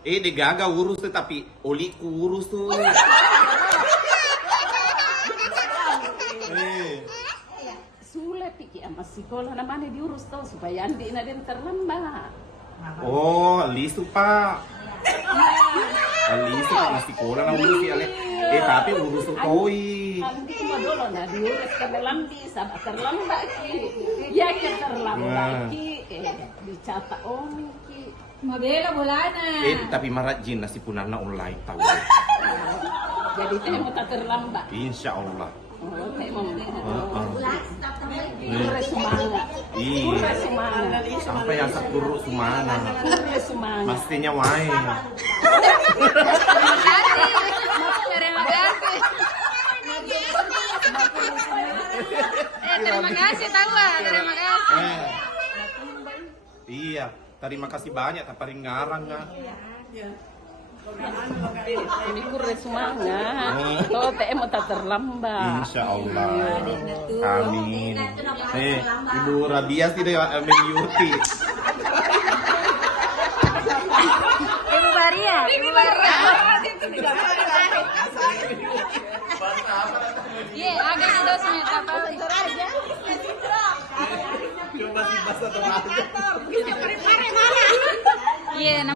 De Gaga urus tuh, tapi Oli kurus tuh. Sulit pikir sama sekolah namanya diurus tuh supaya Andi na din terlambat. Oh, listo Pak. Listo Pak, masih sekolah na urus ya. Tapi urus tuh Oi. Andi mo dulu na diurus ka melambi sabah terlambat ki. Ya ka terlambat ki. Dicatat ki. Mabela bolana. Tapi marajin nasi punana online tahu. Jadi itu yang kita terlambat. Insya Allah. Oh, kayak mau Iya. semangat. Pura semangat. Sampai yang sepuru sumana. Pura semangat. Pastinya wae. Terima kasih. Terima kasih tahu terima kasih. Iya, terima kasih banyak. Tak paling ngarang nggak? Ini pura semangat. Tuh teh mau tak terlambat. Insya Allah. Amin. Ibu Rabias tidak Yuti. Ibu Maria. Ibu Maria. Iya, agak ada semeta apa aja. Coba sih bahasa terakhir. Iya.